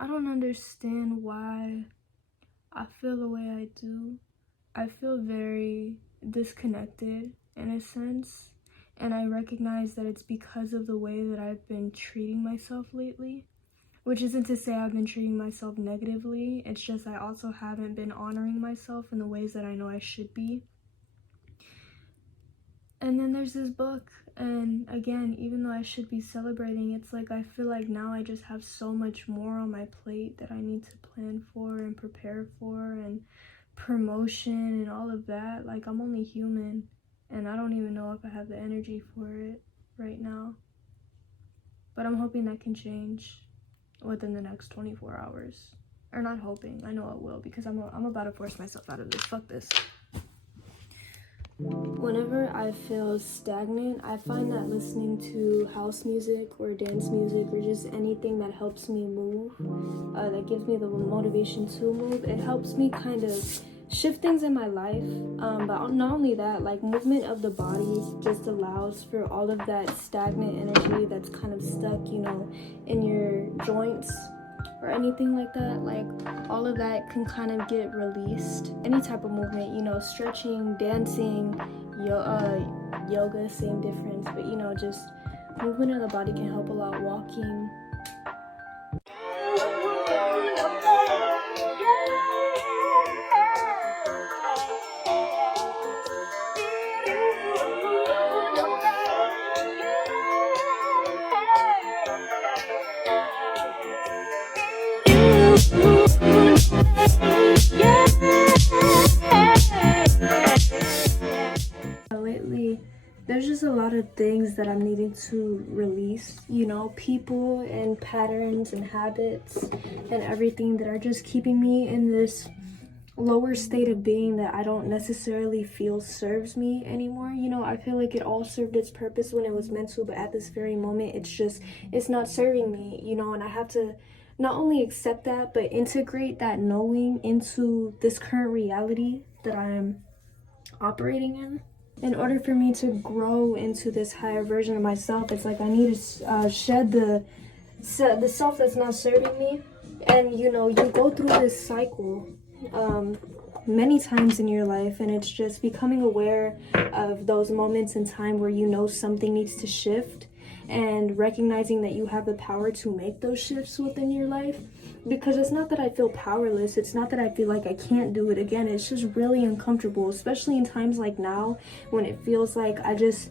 I don't understand why I feel the way I do. I feel very disconnected in a sense, and I recognize that it's because of the way that I've been treating myself lately, which isn't to say I've been treating myself negatively. It's just I also haven't been honoring myself in the ways that I know I should be. And then there's this book, and again, even though I should be celebrating, it's like I feel like now I just have so much more on my plate that I need to plan for and prepare for, and promotion and all of that. Like, I'm only human, and I don't even know if I have the energy for it right now. But I'm hoping that can change within the next 24 hours. Or not hoping, I know it will, because I'm about to force myself out of this. Fuck this. Whenever I feel stagnant, I find that listening to house music or dance music or just anything that helps me move, that gives me the motivation to move, it helps me kind of shift things in my life. But not only that, like, movement of the body just allows for all of that stagnant energy that's kind of stuck, you know, in your joints or anything like that. Like, all of that can kind of get released. Any type of movement, you know, stretching, dancing, yoga, same difference, but you know, just movement of the body can help a lot. Walking. Lately, there's just a lot of things that I'm needing to release, you know, people and patterns and habits and everything that are just keeping me in this lower state of being that I don't necessarily feel serves me anymore. You know, I feel like it all served its purpose when it was meant to, but at this very moment, it's not serving me, you know, and I have to not only accept that, but integrate that knowing into this current reality that I'm operating in order for me to grow into this higher version of myself. It's like I need to shed the self that's not serving me. And you know, you go through this cycle many times in your life, and it's just becoming aware of those moments in time where you know something needs to shift, and recognizing that you have the power to make those shifts within your life. Because it's not that I feel powerless, it's not that I feel like I can't do it again, it's just really uncomfortable, especially in times like now when it feels like I just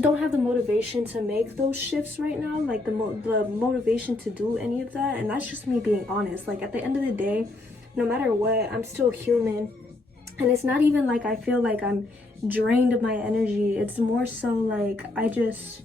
don't have the motivation to make those shifts right now, like the motivation to do any of that. And that's just me being honest. Like, at the end of the day, no matter what, I'm still human, and it's not even like I feel like I'm drained of my energy. It's more so like it's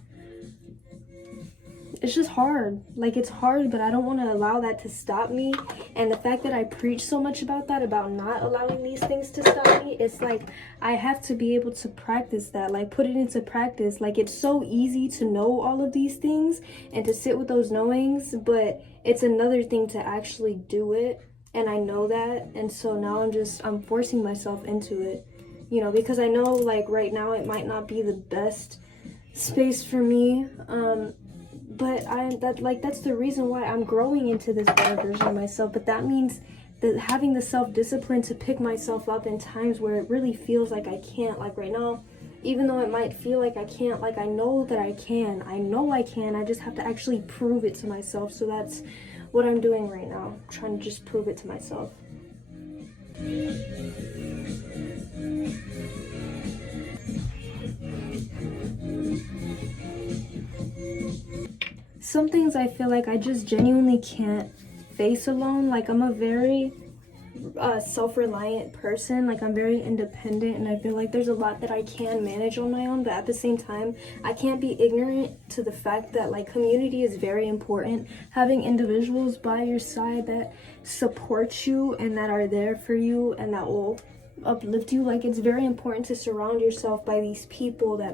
just hard. Like, it's hard, but I don't want to allow that to stop me. And the fact that I preach so much about that, about not allowing these things to stop me, it's like I have to be able to practice that, like put it into practice. Like, it's so easy to know all of these things and to sit with those knowings, but it's another thing to actually do it. And I know that, and so now I'm forcing myself into it, you know, because I know, like, right now it might not be the best space for me, but that's the reason why I'm growing into this better version of myself. But that means that having the self-discipline to pick myself up in times where it really feels like I can't. Like right now, even though it might feel like I can't, like, I know that I can. I know I can. I just have to actually prove it to myself. So that's what I'm doing right now, trying to just prove it to myself. Some things I feel like I just genuinely can't face alone. Like, I'm a very self-reliant person. Like, I'm very independent, and I feel like there's a lot that I can manage on my own, but at the same time I can't be ignorant to the fact that, like, community is very important. Having individuals by your side that support you and that are there for you and that will uplift you, like, it's very important to surround yourself by these people that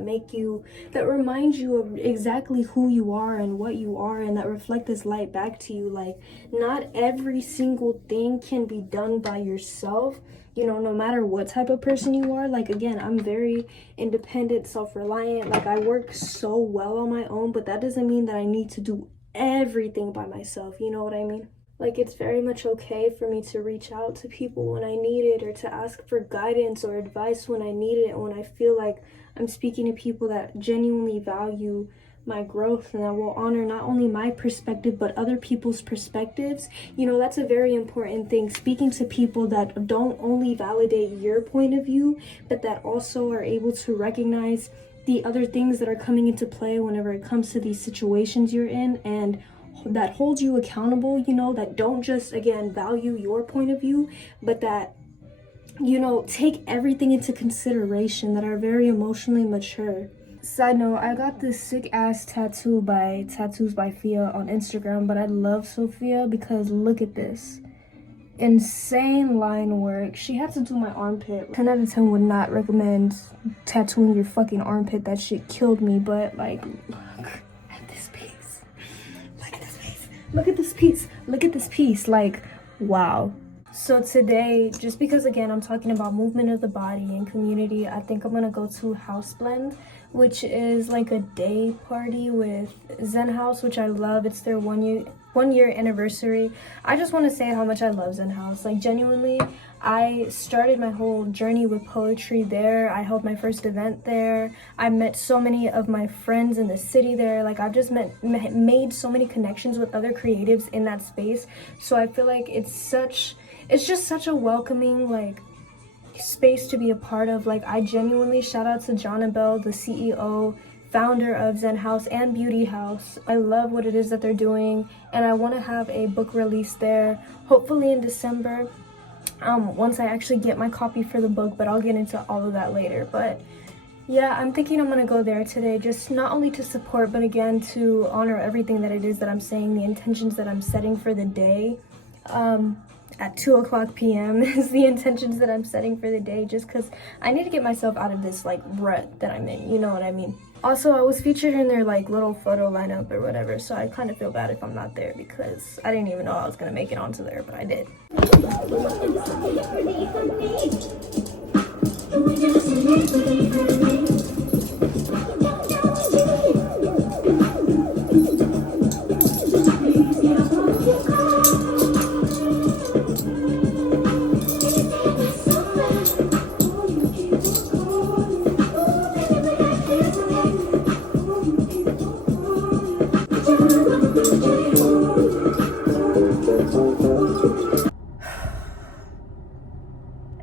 remind you of exactly who you are and what you are, and that reflect this light back to you. Like, not every single thing can be done by yourself, you know, no matter what type of person you are. Like, again, I'm very independent, self-reliant. Like, I work so well on my own, but that doesn't mean that I need to do everything by myself, you know what I mean? Like, it's very much okay for me to reach out to people when I need it, or to ask for guidance or advice when I need it, and when I feel like I'm speaking to people that genuinely value my growth and that will honor not only my perspective but other people's perspectives. You know, that's a very important thing. Speaking to people that don't only validate your point of view, but that also are able to recognize the other things that are coming into play whenever it comes to these situations you're in, and that hold you accountable, you know, that don't just, again, value your point of view, but that, you know, take everything into consideration, that are very emotionally mature. Side note, I got this sick ass tattoo by Tattoos by Fia on Instagram, but I love Sophia because look at this. Insane line work. She had to do my armpit. 10 out of 10 would not recommend tattooing your fucking armpit. That shit killed me, but like, look at this piece. Look at this piece. Look at this piece. Look at this piece. Like, wow. So today, just because again I'm talking about movement of the body and community, I think I'm gonna go to HAUS Blend, which is like a day party with Zen House, which I love. It's their one year anniversary. I just want to say how much I love Zen House. Like, genuinely, I started my whole journey with poetry there. I held my first event there. I met so many of my friends in the city there. Like, I've just made so many connections with other creatives in that space. So I feel like it's just such a welcoming, like, space to be a part of. Like, I genuinely shout out to John Bell, the CEO, founder of Zen House and Beauty House. I love what it is that they're doing, and I want to have a book release there, hopefully in December, once I actually get my copy for the book, but I'll get into all of that later. But yeah, I'm thinking I'm gonna go there today, just not only to support, but again to honor everything that it is that I'm saying, the intentions that I'm setting for the day. At 2:00 p.m. is the intentions that I'm setting for the day, just because I need to get myself out of this like rut that I'm in, you know what I mean? Also, I was featured in their like little photo lineup or whatever, so I kind of feel bad if I'm not there, because I didn't even know I was gonna make it onto there, but I did.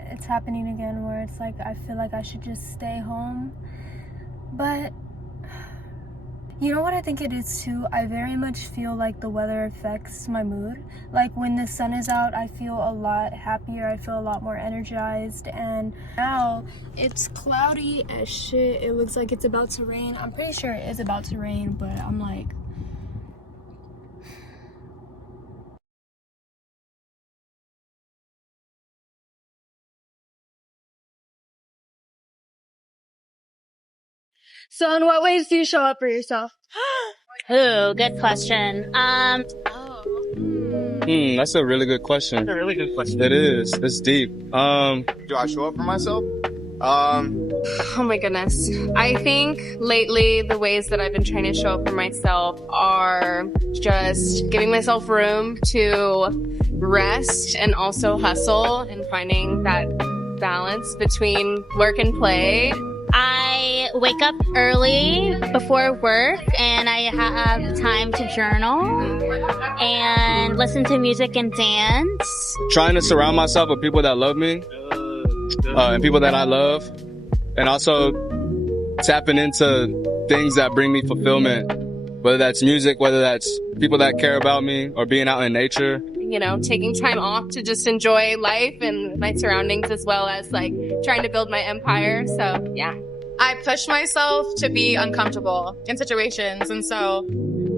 It's happening again, where it's like I feel like I should just stay home, but you know what I think it is too? I very much feel like the weather affects my mood. Like, when the sun is out, I feel a lot happier, I feel a lot more energized, and now it's cloudy as shit. It looks like it's about to rain. I'm pretty sure it is about to rain, but I'm like, so in what ways do you show up for yourself? Ooh, good question. That's a really good question. That's a really good question. It is. It's deep. Do I show up for myself? Oh my goodness. I think lately the ways that I've been trying to show up for myself are just giving myself room to rest and also hustle, and finding that balance between work and play. I wake up early before work, and I have time to journal and listen to music and dance. Trying to surround myself with people that love me, and people that I love, and also tapping into things that bring me fulfillment, whether that's music, whether that's people that care about me, or being out in nature. You know, taking time off to just enjoy life and my surroundings, as well as like trying to build my empire. So yeah. I push myself to be uncomfortable in situations. And so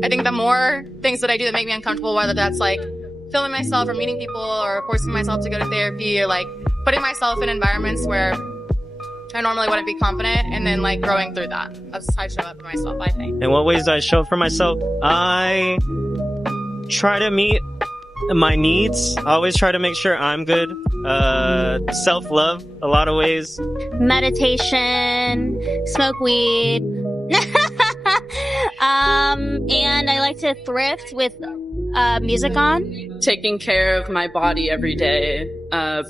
I think the more things that I do that make me uncomfortable, whether that's like filming myself or meeting people or forcing myself to go to therapy, or like putting myself in environments where I normally wouldn't be confident, and then like growing through that. That's how I show up for myself, I think. In what ways do I show up for myself? I try to meet my needs. I always try to make sure I'm good. Self-love, a lot of ways. Meditation, smoke weed. And I like to thrift with music on. Taking care of my body every day,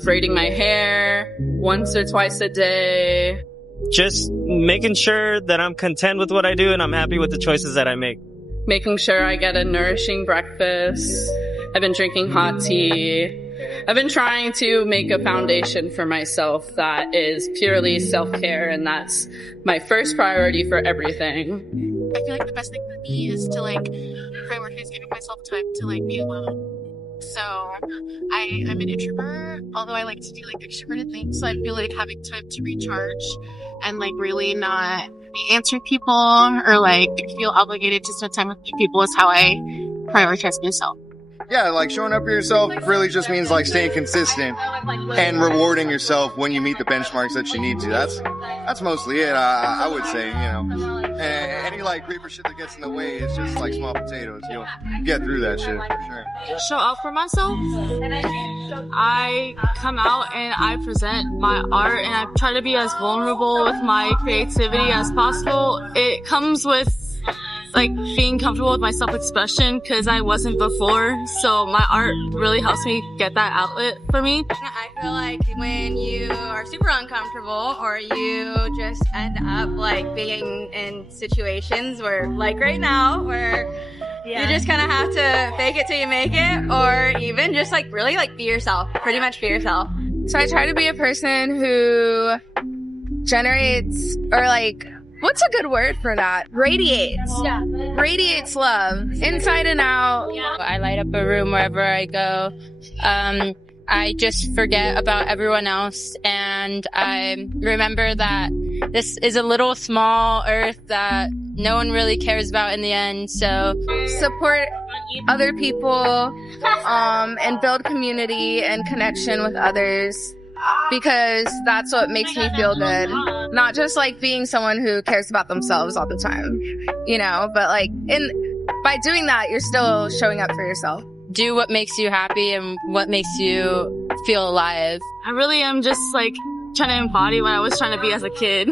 braiding my hair once or twice a day. Just making sure that I'm content with what I do and I'm happy with the choices that I make. Making sure I get a nourishing breakfast. I've been drinking hot tea. I've been trying to make a foundation for myself that is purely self-care, and that's my first priority for everything. I feel like the best thing for me is to like prioritize giving myself time to like be alone. So I'm an introvert, although I like to do like extroverted things. So I feel like having time to recharge and like really not be answering people or like feel obligated to spend time with people is how I prioritize myself. Yeah, like showing up for yourself really just means like staying consistent and rewarding yourself when you meet the benchmarks that you need to. That's mostly it, I would say, you know. And any like creeper shit that gets in the way is just like small potatoes. You'll get through that shit for sure. Show up for myself. I come out and I present my art and I try to be as vulnerable with my creativity as possible. It comes with like being comfortable with my self-expression because I wasn't before, so my art really helps me get that outlet for me. I feel like when you are super uncomfortable or you just end up like being in situations where, like right now, where you just kind of have to fake it till you make it, or even just like really like be yourself, pretty much be yourself. So I try to be a person who generates, or like, what's a good word for that? Radiates. Yeah. Radiates love, inside and out. Yeah. I light up a room wherever I go. I just forget about everyone else, and I remember that this is a little small earth that no one really cares about in the end. So support other people, and build community and connection with others, because that's what makes me feel good. Not just like being someone who cares about themselves all the time, you know, but like by doing that, you're still showing up for yourself. do what makes you happy and what makes you feel alive. I really am just like trying to embody what I was trying to be as a kid.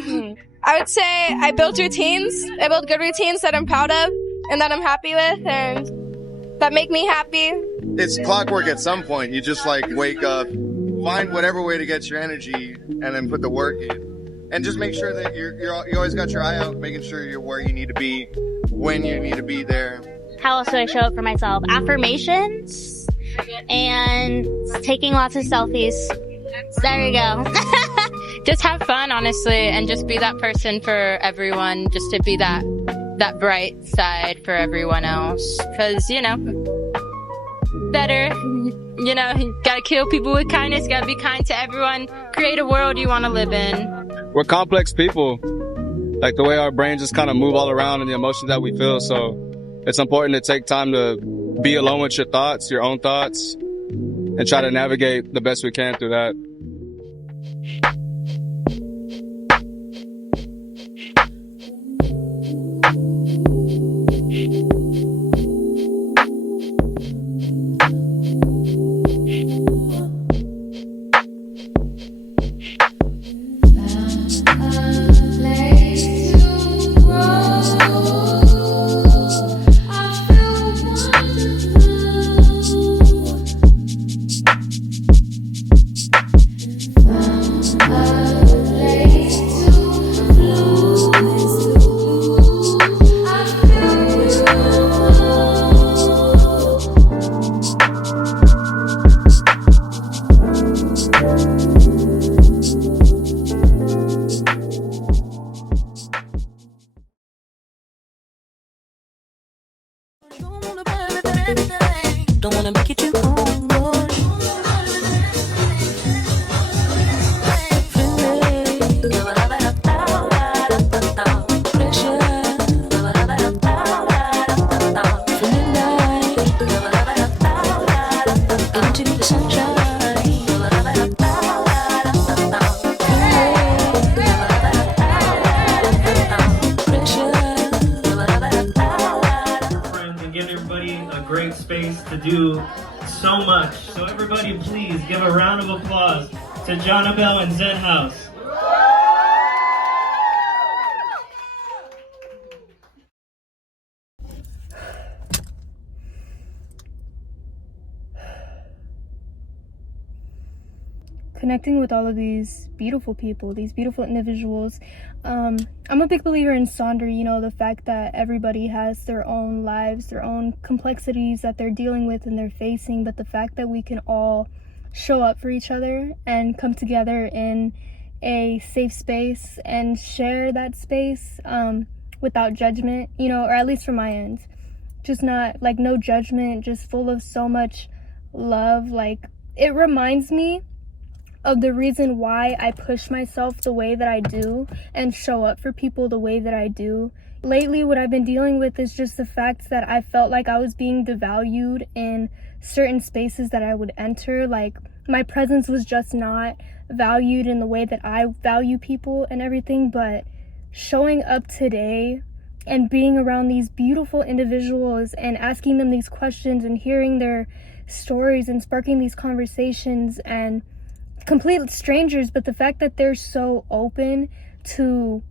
I would say I build routines. I build good routines that I'm proud of and that I'm happy with and that make me happy. It's clockwork at some point. You just like wake up, find whatever way to get your energy and then put the work in. And just make sure that you always got your eye out, making sure you're where you need to be, when you need to be there. How else do I show up for myself? Affirmations and taking lots of selfies. There you go. Just have fun, honestly, and just be that person for everyone, just to be that bright side for everyone else. Because, you know, better, you know, you gotta kill people with kindness, gotta be kind to everyone, create a world you want to live in. We're complex people. Like the way our brains just kind of move all around and the emotions that we feel. So it's important to take time to be alone with your thoughts, your own thoughts, and try to navigate the best we can through that. Don't wanna make it too hard, boy. Great space to do so much. So everybody please give a round of applause to Jonabel and Zen House. connecting with all of these beautiful people, these beautiful individuals. I'm a big believer in Sonder, you know, the fact that everybody has their own lives, their own complexities that they're dealing with and they're facing, but the fact that we can all show up for each other and come together in a safe space and share that space without judgment, you know, or at least from my end. Just not, like, no judgment, just full of so much love. Like, it reminds me of the reason why I push myself the way that I do and show up for people the way that I do. Lately, what I've been dealing with is just the fact that I felt like I was being devalued in certain spaces that I would enter. Like, my presence was just not valued in the way that I value people and everything. But showing up today and being around these beautiful individuals and asking them these questions and hearing their stories and sparking these conversations, and complete strangers, but the fact that they're so open to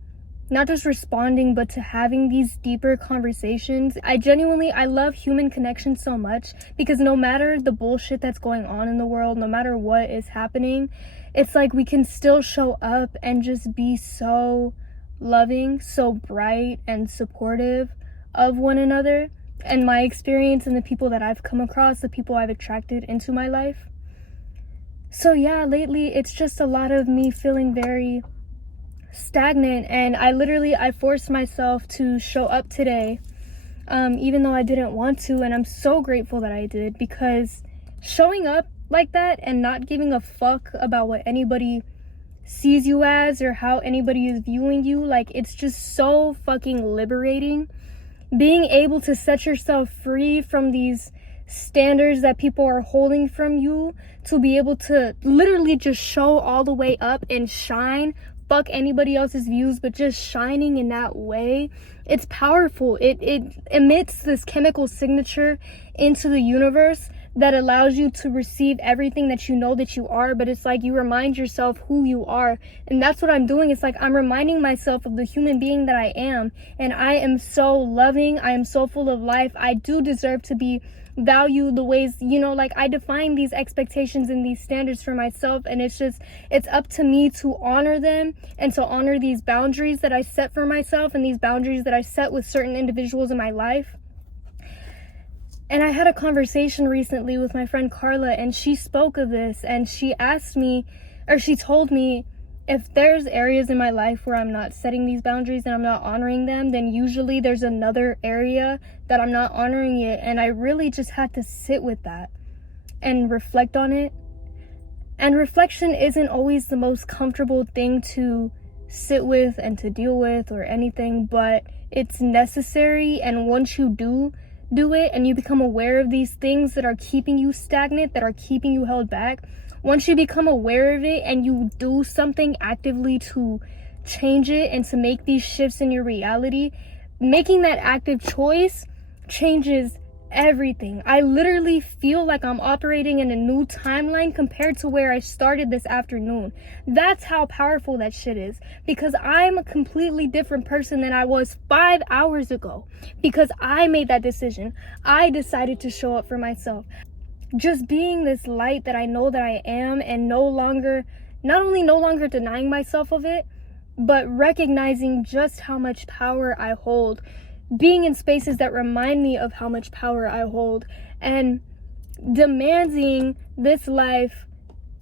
not just responding but to having these deeper conversations. I love human connection so much, because no matter the bullshit that's going on in the world, no matter what is happening, it's like we can still show up and just be so loving, so bright and supportive of one another. And my experience and the people that I've come across, the people I've attracted into my life. So yeah, lately it's just a lot of me feeling very stagnant, and I forced myself to show up today, even though I didn't want to, and I'm so grateful that I did, because showing up like that and not giving a fuck about what anybody sees you as or how anybody is viewing you, like, it's just so fucking liberating. Being able to set yourself free from these standards that people are holding from you, to be able to literally just show all the way up and shine, fuck anybody else's views, but just shining in that way, it's powerful. It emits this chemical signature into the universe that allows you to receive everything that you know that you are. But it's like you remind yourself who you are, and that's what I'm doing. It's like I'm reminding myself of the human being that I am, and I am so loving, I am so full of life. I do deserve to be valued the ways, you know, like, I define these expectations and these standards for myself, and it's up to me to honor them and to honor these boundaries that I set for myself and these boundaries that I set with certain individuals in my life. And I had a conversation recently with my friend Carla, and she spoke of this, and she told me, if there's areas in my life where I'm not setting these boundaries and I'm not honoring them, then usually there's another area that I'm not honoring it. And I really just had to sit with that and reflect on it. And reflection isn't always the most comfortable thing to sit with and to deal with or anything, but it's necessary. And once you do it and you become aware of these things that are keeping you stagnant, that are keeping you held back, once you become aware of it and you do something actively to change it and to make these shifts in your reality, making that active choice changes everything. I literally feel like I'm operating in a new timeline compared to where I started this afternoon. That's how powerful that shit is, because I'm a completely different person than I was 5 hours ago, because I made that decision. I decided to show up for myself. Just being this light that I know that I am, and not only no longer denying myself of it, but recognizing just how much power I hold, being in spaces that remind me of how much power I hold, and demanding this life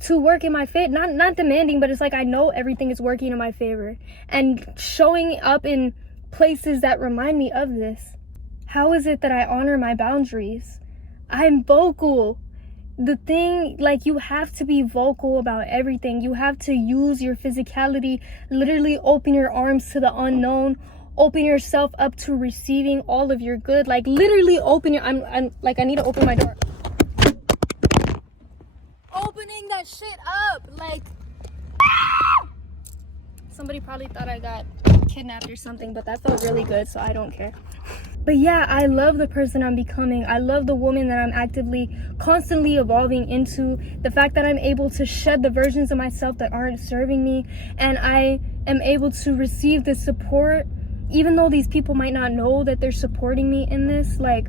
to work in my favor. Not demanding, but it's like I know everything is working in my favor, and showing up in places that remind me of this. How is it that I honor my boundaries? I'm vocal. The thing, like, you have to be vocal about everything. You have to use your physicality, literally open your arms to the unknown, open yourself up to receiving all of your good, like, literally open your, I'm like, I need to open my door. Opening that shit up, like, somebody probably thought I got kidnapped or something, but that felt really good, so I don't care. But yeah, I love the person I'm becoming. I love the woman that I'm actively, constantly evolving into. The fact that I'm able to shed the versions of myself that aren't serving me, and I am able to receive the support, even though these people might not know that they're supporting me in this. Like,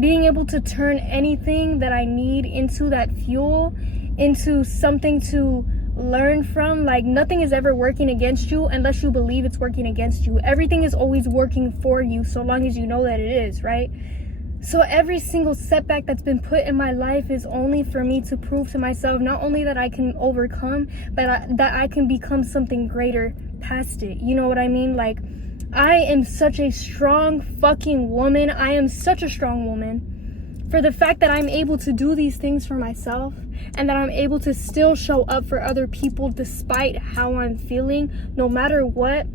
being able to turn anything that I need into that fuel, into something to learn from. Like, nothing is ever working against you unless you believe it's working against you. Everything is always working for you so long as you know that it is, right? So every single setback that's been put in my life is only for me to prove to myself not only that I can overcome, but that I can become something greater past it. You know what I mean? Like, I am such a strong fucking woman. I am such a strong woman for the fact that I'm able to do these things for myself, and that I'm able to still show up for other people despite how I'm feeling. No matter what,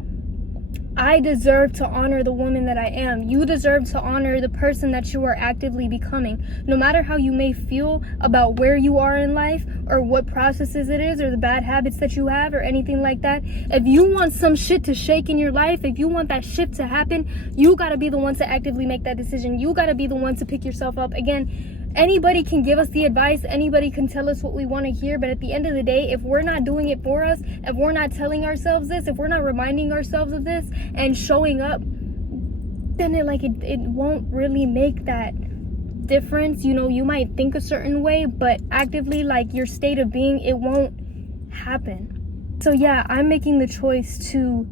I deserve to honor the woman that I am. You deserve to honor the person that you are actively becoming. No matter how you may feel about where you are in life, or what processes it is, or the bad habits that you have, or anything like that, if you want some shit to shake in your life, if you want that shift to happen, you gotta be the one to actively make that decision. You gotta be the one to pick yourself up. Again, anybody can give us the advice, anybody can tell us what we want to hear, but at the end of the day, if we're not doing it for us, if we're not telling ourselves this, if we're not reminding ourselves of this and showing up, then it won't really make that difference. You know, you might think a certain way, but actively, like, your state of being, it won't happen. So yeah, I'm making the choice to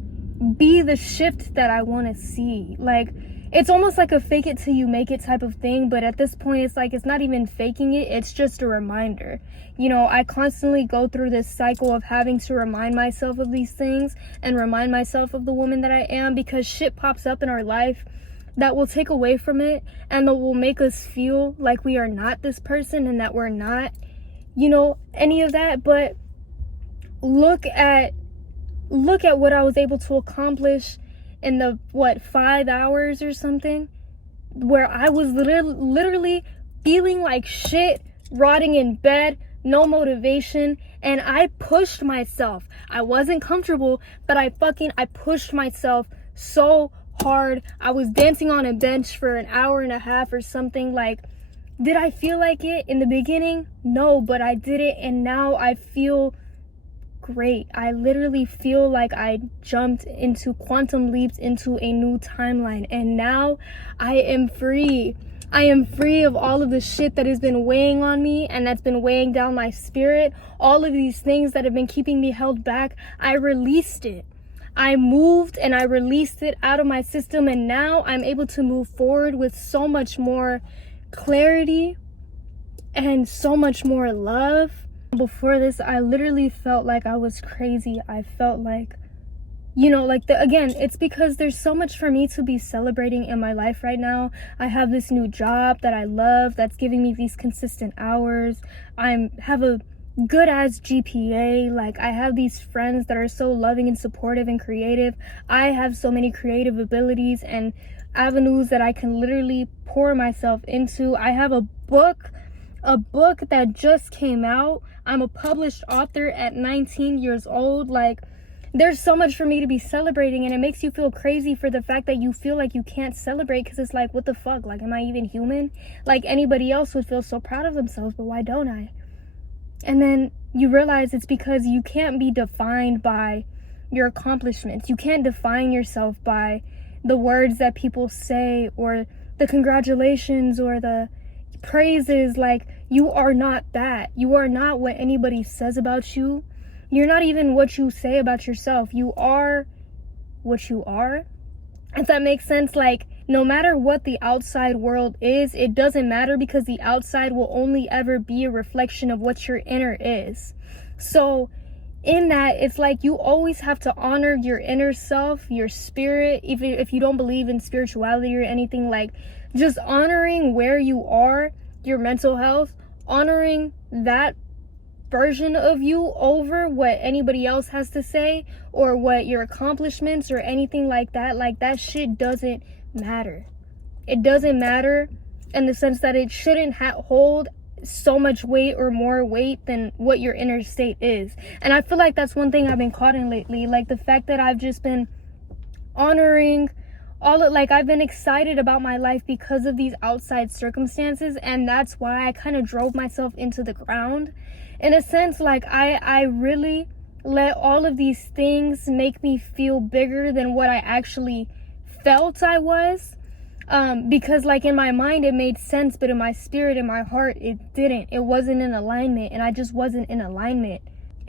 be the shift that I want to see. Like, it's almost like a fake it till you make it type of thing, but at this point, it's like, it's not even faking it, it's just a reminder. You know, I constantly go through this cycle of having to remind myself of these things and remind myself of the woman that I am, because shit pops up in our life that will take away from it and that will make us feel like we are not this person and that we're not, you know, any of that. But look at what I was able to accomplish in the 5 hours or something, where I was literally feeling like shit, rotting in bed, no motivation, and I pushed myself. I wasn't comfortable, but I pushed myself so hard. I was dancing on a bench for an hour and a half or something. Like, did I feel like it in the beginning? No, but I did it, and now I feel great. I literally feel like I jumped into quantum leaps into a new timeline, and now I am free. I am free of all of the shit that has been weighing on me and that's been weighing down my spirit. All of these things that have been keeping me held back, I released it. I moved and I released it out of my system, and now I'm able to move forward with so much more clarity and so much more love. Before this, I literally felt like I was crazy. I felt like, you know, like, again, it's because there's so much for me to be celebrating in my life right now. I have this new job that I love that's giving me these consistent hours. I have a good ass GPA. Like, I have these friends that are so loving and supportive and creative. I have so many creative abilities and avenues that I can literally pour myself into. I have a book that just came out. I'm a published author at 19 years old. Like, there's so much for me to be celebrating, and it makes you feel crazy for the fact that you feel like you can't celebrate, because it's like, what the fuck? Like, am I even human? Like, anybody else would feel so proud of themselves, but why don't I? And then you realize it's because you can't be defined by your accomplishments. You can't define yourself by the words that people say, or the congratulations, or the praises. Like, you are not that. You are not what anybody says about you. You're not even what you say about yourself. You are what you are. If that makes sense. Like, no matter what the outside world is, it doesn't matter, because the outside will only ever be a reflection of what your inner is. So in that, it's like you always have to honor your inner self, your spirit. Even if you don't believe in spirituality or anything, like, just honoring where you are, your mental health, honoring that version of you over what anybody else has to say, or what your accomplishments or anything like that shit doesn't matter. It doesn't matter in the sense that it shouldn't hold so much weight or more weight than what your inner state is. And I feel like that's one thing I've been caught in lately, like the fact that I've just been honoring I've been excited about my life because of these outside circumstances, and that's why I kind of drove myself into the ground. In a sense, like, I really let all of these things make me feel bigger than what I actually felt I was. Because, like, in my mind it made sense, but in my spirit, in my heart, it didn't. It wasn't in alignment, and I just wasn't in alignment.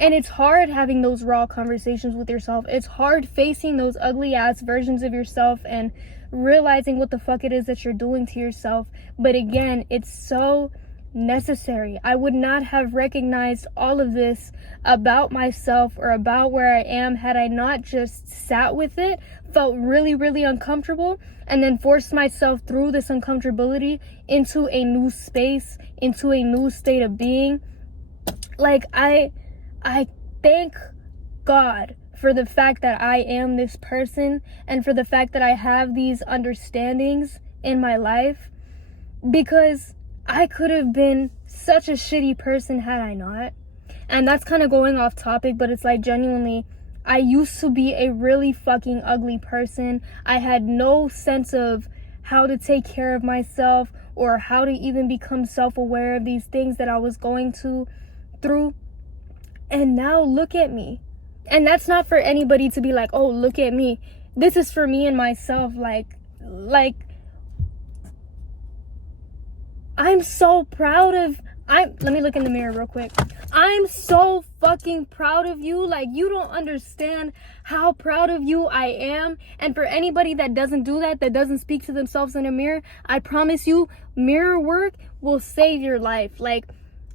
And it's hard having those raw conversations with yourself. It's hard facing those ugly ass versions of yourself and realizing what the fuck it is that you're doing to yourself. But again, it's so necessary. I would not have recognized all of this about myself or about where I am had I not just sat with it, felt really, really uncomfortable, and then forced myself through this uncomfortability into a new space, into a new state of being. Like, I thank God for the fact that I am this person and for the fact that I have these understandings in my life, because I could have been such a shitty person had I not. And that's kind of going off topic, but it's like, genuinely, I used to be a really fucking ugly person. I had no sense of how to take care of myself or how to even become self-aware of these things that I was going through. And now look at me. And that's not for anybody to be like, oh, look at me. This is for me and myself. Like, I'm so proud of, let me look in the mirror real quick. I'm so fucking proud of you. Like, you don't understand how proud of you I am. And for anybody that doesn't do that doesn't speak to themselves in a mirror, I promise you, mirror work will save your life. Like,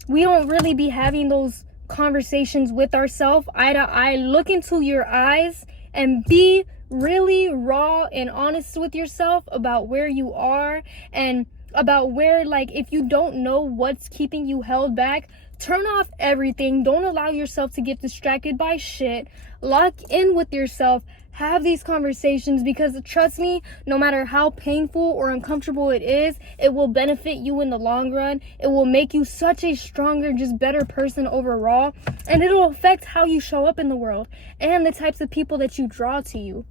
we don't really be having those conversations with ourselves eye to eye. Look into your eyes and be really raw and honest with yourself about where you are and about where, like, if you don't know what's keeping you held back, turn off everything. Don't allow yourself to get distracted by shit. Lock in with yourself. Have these conversations, because trust me, no matter how painful or uncomfortable it is, it will benefit you in the long run. It will make you such a stronger, just better person overall. And it'll affect how you show up in the world and the types of people that you draw to you.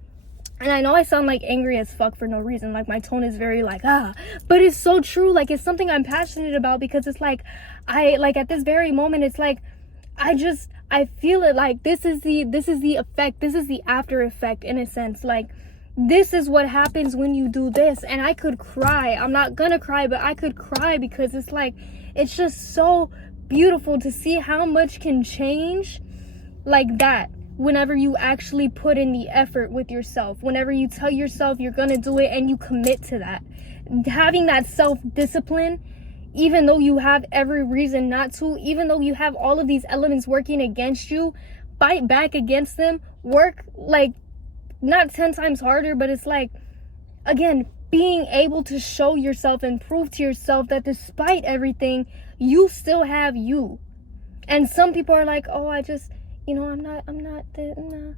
And I know I sound like angry as fuck for no reason. Like, my tone is very like, but it's so true. Like, it's something I'm passionate about, because it's like, at this very moment, it's like, I feel it. Like, this is the effect. This is the after effect, in a sense. Like, this is what happens when you do this. And I could cry. I'm not gonna cry, but I could cry, because it's like, it's just so beautiful to see how much can change like that. Whenever you actually put in the effort with yourself, whenever you tell yourself you're gonna do it and you commit to that, having that self-discipline, even though you have every reason not to, even though you have all of these elements working against you, fight back against them, work like not 10 times harder, but it's like, again, being able to show yourself and prove to yourself that despite everything, you still have you. And some people are like, oh, I'm not nah.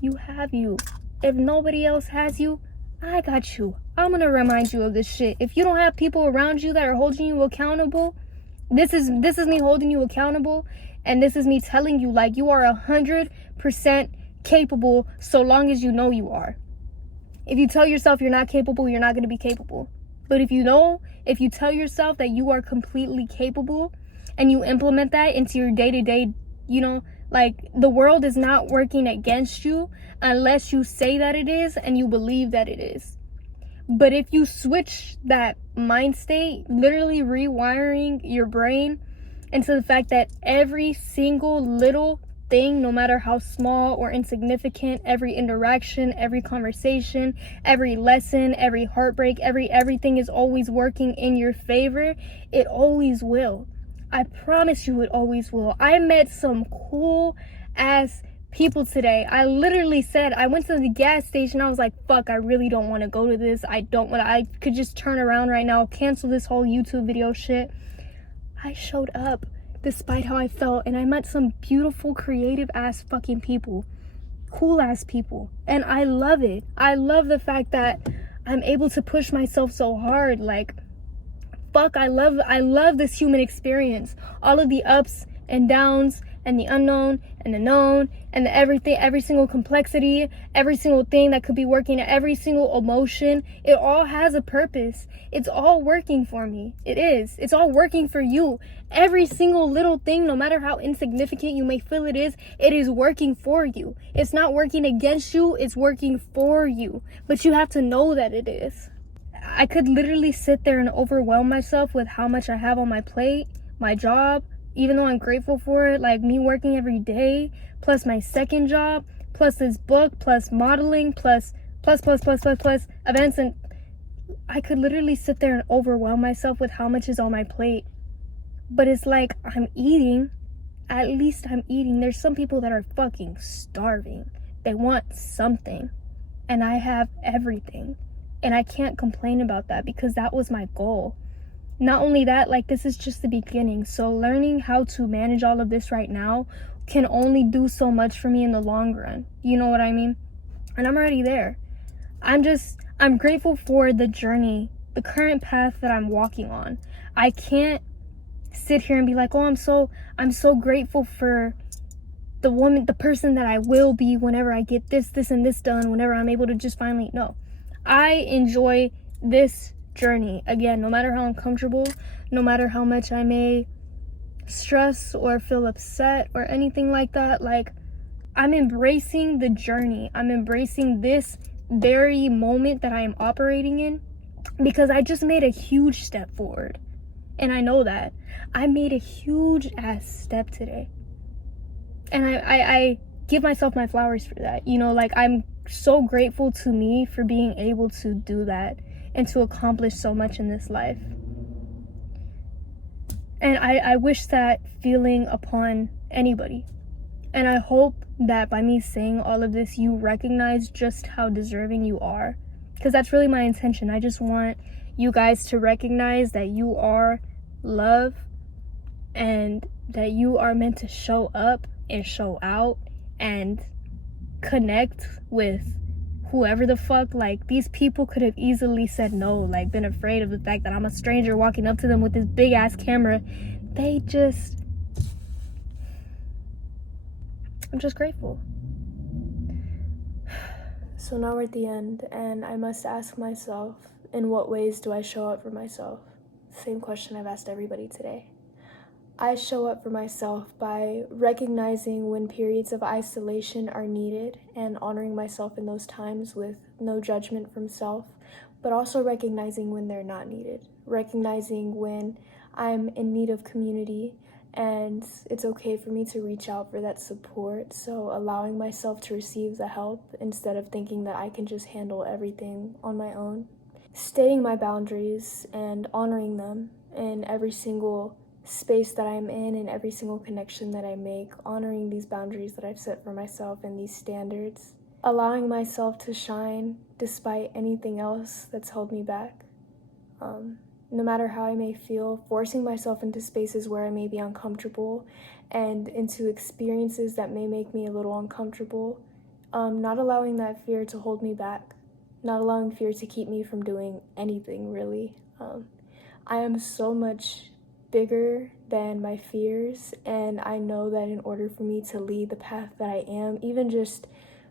You have you. If nobody else has you, I got you. I'm gonna remind you of this shit. If you don't have people around you that are holding you accountable, this is me holding you accountable, and this is me telling you, like, you are 100% capable so long as you know you are. If you tell yourself you're not capable, you're not gonna be capable. But if you tell yourself that you are completely capable and you implement that into your day-to-day, like, the world is not working against you unless you say that it is and you believe that it is. But if you switch that mind state, literally rewiring your brain into the fact that every single little thing, no matter how small or insignificant, every interaction, every conversation, every lesson, every heartbreak, everything is always working in your favor, it always will. I promise you it always will. I met some cool ass people today. I literally said, I went to the gas station. I was like, fuck, I really don't want to go to this. I could just turn around right now, cancel this whole YouTube video shit. I showed up despite how I felt, and I met some beautiful, creative ass fucking people. Cool ass people. And I love it. I love the fact that I'm able to push myself so hard. Like, fuck, I love this human experience. All of the ups and downs and the unknown and the known and the everything, every single complexity, every single thing that could be working, every single emotion, it all has a purpose. It's all working for me. It is. It's all working for you. Every single little thing, no matter how insignificant you may feel it is working for you. It's not working against you, it's working for you. But you have to know that it is. I could literally sit there and overwhelm myself with how much I have on my plate, my job, even though I'm grateful for it, like me working every day, plus my second job, plus this book, plus modeling, plus events, and I could literally sit there and overwhelm myself with how much is on my plate. But it's like, I'm eating. At least I'm eating. There's some people that are fucking starving. They want something. And I have everything. And I can't complain about that because that was my goal. Not only that, like, this is just the beginning. So learning how to manage all of this right now can only do so much for me in the long run. You know what I mean? And I'm already there. I'm grateful for the journey, the current path that I'm walking on. I can't sit here and be like, oh, I'm so grateful for the person that I will be whenever I get this and this done, whenever I'm able to just finally, no. I enjoy this journey. Again, no matter how uncomfortable, no matter how much I may stress or feel upset or anything like that, like, I'm embracing the journey. I'm embracing this very moment that I am operating in because I just made a huge step forward. And I know that. I made a huge ass step today. And I give myself my flowers for that. You know, like, I'm so grateful to me for being able to do that and to accomplish so much in this life. And I wish that feeling upon anybody. And I hope that by me saying all of this, you recognize just how deserving you are. Because that's really my intention. I just want you guys to recognize that you are love and that you are meant to show up and show out and connect with whoever the fuck. Like, these people could have easily said no, like, been afraid of the fact that I'm a stranger walking up to them with this big ass camera. I'm just grateful. So now we're at the end, and I must ask myself, in what ways do I show up for myself? Same question I've asked everybody today. I show up for myself by recognizing when periods of isolation are needed and honoring myself in those times with no judgment from self, but also recognizing when they're not needed. Recognizing when I'm in need of community and it's okay for me to reach out for that support. So allowing myself to receive the help instead of thinking that I can just handle everything on my own. Stating my boundaries and honoring them in every single space that I'm in and every single connection that I make, honoring these boundaries that I've set for myself and these standards. Allowing myself to shine despite anything else that's held me back. No matter how I may feel, forcing myself into spaces where I may be uncomfortable and into experiences that may make me a little uncomfortable. Not allowing that fear to hold me back. Not allowing fear to keep me from doing anything, really. I am so much bigger than my fears, and I know that in order for me to lead the path that I am, even just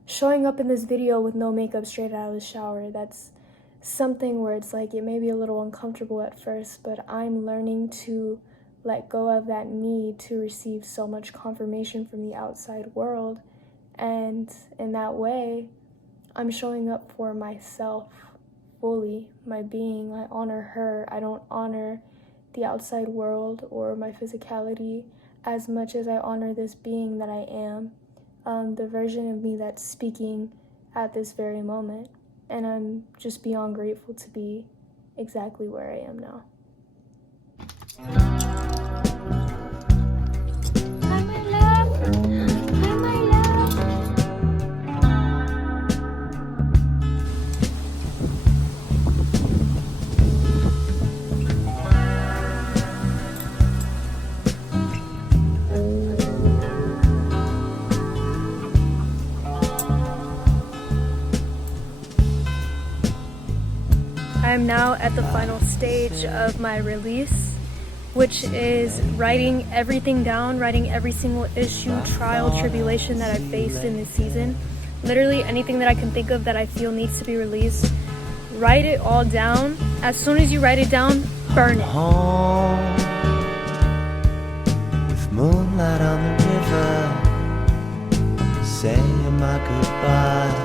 showing up in this video with no makeup straight out of the shower, that's something where it's like, it may be a little uncomfortable at first, but I'm learning to let go of that need to receive so much confirmation from the outside world. And in that way, I'm showing up for myself fully, my being. I honor her. I don't honor the outside world or my physicality as much as I honor this being that I am, the version of me that's speaking at this very moment. And I'm just beyond grateful to be exactly where I am now. Hi, my love. Hi, my love. I'm now at the final stage of my release, which is writing everything down, writing every single issue, trial, tribulation that I've faced in this season. Literally anything that I can think of that I feel needs to be released. Write it all down. As soon as you write it down, burn it. Home with moonlight on the river, saying my goodbyes.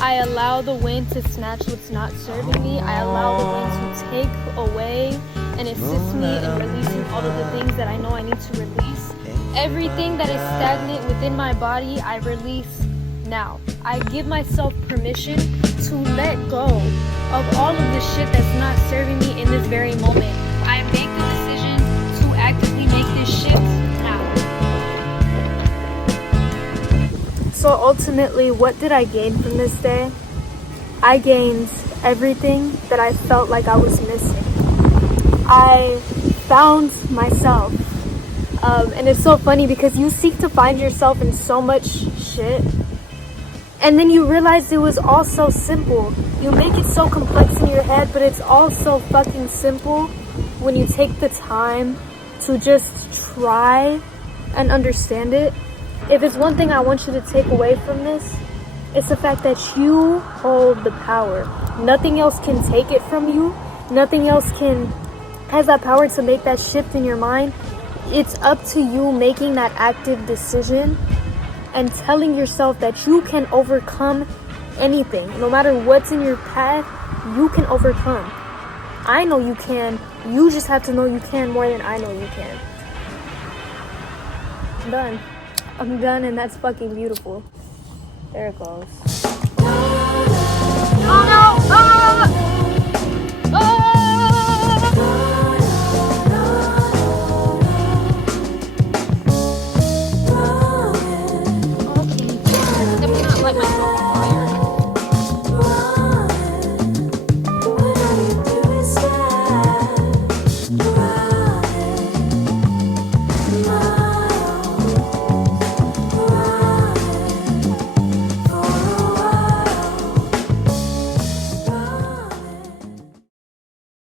I allow the wind to snatch what's not serving me. I allow the wind to take away and assist me in releasing need to release. Everything that is stagnant within my body, I release now. I give myself permission to let go of all of the shit that's not serving me in this very moment. I make the decision to actively make this shift now. So ultimately, what did I gain from this day? I gained everything that I felt like I was missing. I found myself. And it's so funny because you seek to find yourself in so much shit. And then you realize it was all so simple. You make it so complex in your head, but it's all so fucking simple when you take the time to just try and understand it. If it's one thing I want you to take away from this, it's the fact that you hold the power. Nothing else can take it from you. Nothing else has that power to make that shift in your mind. It's up to you making that active decision and telling yourself that you can overcome anything. No matter what's in your path, you can overcome. I know you can. You just have to know you can more than I know you can. I'm done. I'm done, and that's fucking beautiful. There it goes.